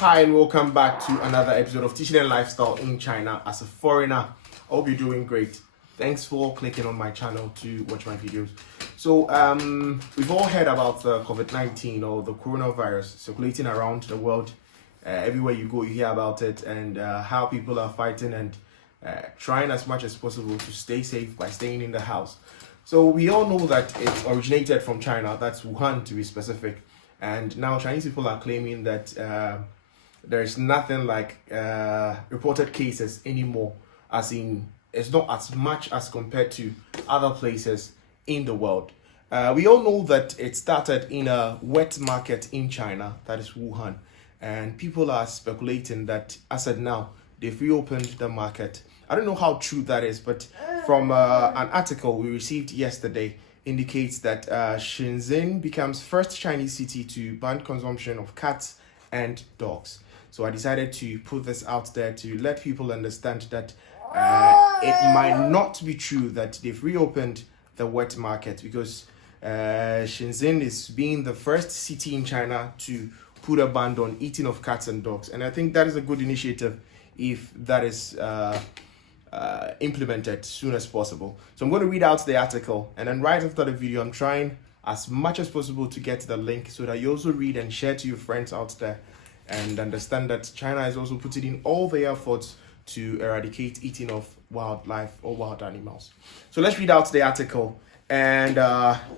Hi and welcome back to another episode of Teaching and Lifestyle in China as a foreigner. I hope you're doing great. Thanks for clicking on my channel to watch my videos. So we've all heard about the COVID-19 or the coronavirus circulating around the world. Everywhere you go, you hear about it and how people are fighting and trying as much as possible to stay safe by staying in the house. So we all know that it originated from China, that's Wuhan to be specific. And now Chinese people are claiming that there's nothing like reported cases anymore, as in it's not as much as compared to other places in the world. We all know that it started in a wet market in China, that is Wuhan, and people are speculating that as of now they've reopened the market. I don't know how true that is, but from an article we received yesterday indicates that Shenzhen becomes first Chinese city to ban consumption of cats and dogs. So I decided to put this out there to let people understand that it might not be true that they've reopened the wet market, because Shenzhen is being the first city in China to put a ban on eating of cats and dogs. And I think that is a good initiative if that is implemented as soon as possible. So I'm going to read out the article, and then right after the video I'm trying as much as possible to get the link so that you also read and share to your friends out there and understand that China is also putting in all the efforts to eradicate eating of wildlife or wild animals. So let's read out the article and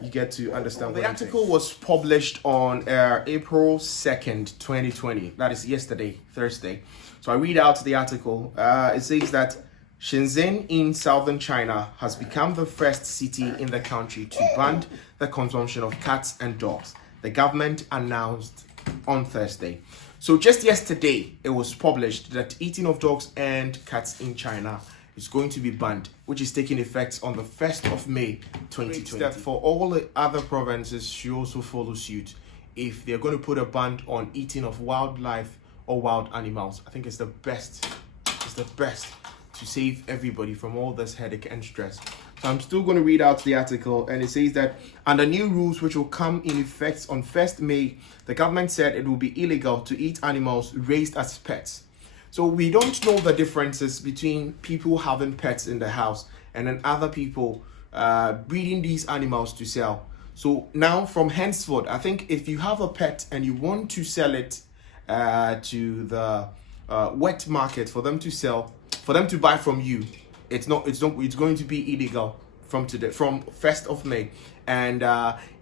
you get to understand. The article was published on April 2nd, 2020. That is yesterday, Thursday. So I read out the article. It says that Shenzhen in southern China has become the first city in the country to ban the consumption of cats and dogs, the government announced on Thursday. So just yesterday, it was published that eating of dogs and cats in China is going to be banned, which is taking effect on the 1st of May 2020. That for all the other provinces should also follow suit if they're going to put a ban on eating of wildlife or wild animals. I think it's the best. It's the best to save everybody from all this headache and stress. So I'm still going to read out the article, and it says that under new rules which will come in effect on 1st May, the government said it will be illegal to eat animals raised as pets. So we don't know the differences between people having pets in the house and then other people breeding these animals to sell. So now from henceforth, I think if you have a pet and you want to sell it to the wet market for them to sell, for them to buy from you, it's going to be illegal from 1st of May. And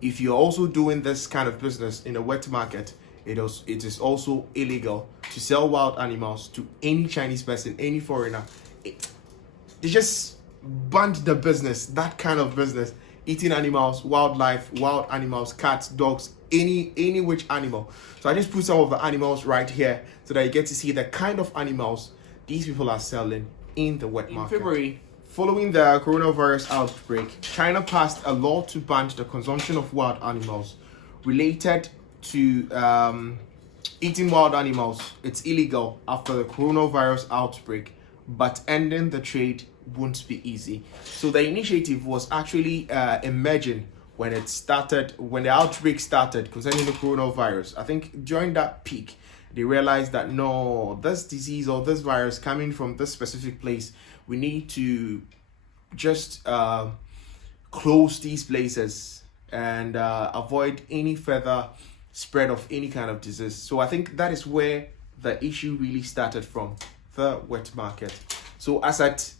if you're also doing this kind of business in a wet market, it is also illegal to sell wild animals to any Chinese person, any foreigner. They just banned the business, that kind of business, eating animals, wildlife, wild animals, cats, dogs, any which animal. So I just put some of the animals right here so that you get to see the kind of animals these people are selling in the wet market. In February, following the coronavirus outbreak, China passed a law to ban the consumption of wild animals. Related to eating wild animals, it's illegal after the coronavirus outbreak, but ending the trade won't be easy. So the initiative was actually emerging when the outbreak started concerning the coronavirus. I think during that peak, they realized that no, this disease or this virus coming from this specific place, we need to just close these places and avoid any further spread of any kind of disease. So I think that is where the issue really started from, the wet market. So as at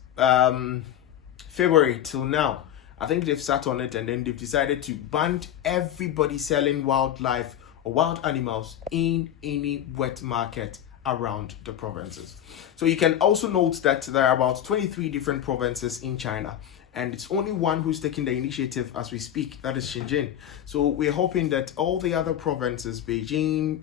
February till now, I think they've sat on it and then they've decided to ban everybody selling wildlife or wild animals in any wet market around the provinces. So you can also note that there are about 23 different provinces in China, and it's only one who's taking the initiative as we speak, that is Shenzhen. So we're hoping that all the other provinces, Beijing,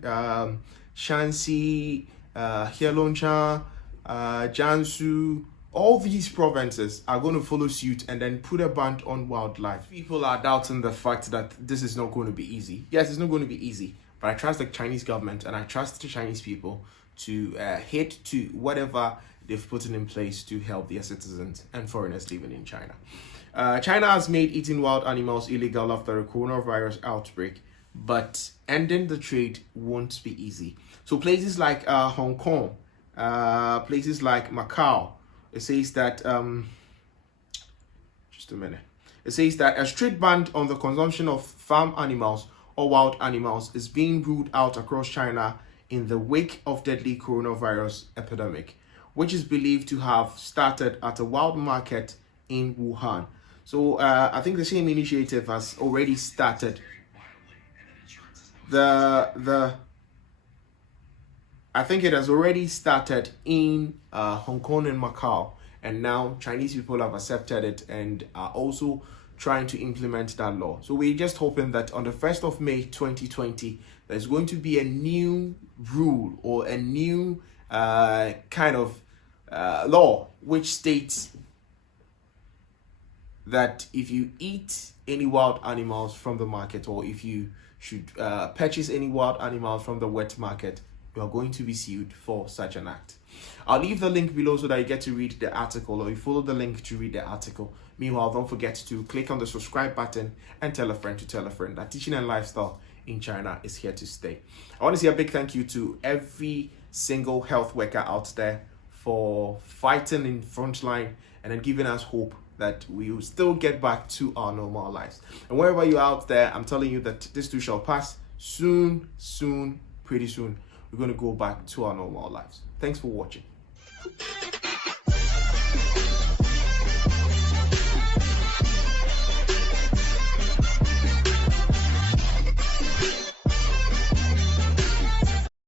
Shanxi, Heilongjiang, Jiangsu, all these provinces are going to follow suit and then put a ban on wildlife. People are doubting the fact that this is not going to be easy. Yes, it's not going to be easy, but I trust the Chinese government and I trust the Chinese people to hit to whatever they've put in place to help their citizens and foreigners living in China. China has made eating wild animals illegal after a coronavirus outbreak. but ending the trade won't be easy. So places like Hong Kong, places like Macau, it says that just a minute. It says that a strict ban on the consumption of farm animals or wild animals is being ruled out across China in the wake of deadly coronavirus epidemic, which is believed to have started at a wild market in Wuhan. So I think the same initiative has already started. I think it has already started in Hong Kong and Macau, and now Chinese people have accepted it and are also trying to implement that law. So we're just hoping that on the 1st of May 2020, there's going to be a new rule or a new kind of law which states that if you eat any wild animals from the market, or if you should purchase any wild animals from the wet market, you are going to be sued for such an act. I'll leave the link below so that you get to read the article, or you follow the link to read the article. Meanwhile, don't forget to click on the subscribe button and tell a friend to tell a friend that teaching and lifestyle in China is here to stay. I want to say a big thank you to every single health worker out there for fighting in front line and then giving us hope that we will still get back to our normal lives. And wherever you're out there, I'm telling you that this too shall pass soon, pretty soon. We're going to go back to our normal lives. Thanks for watching.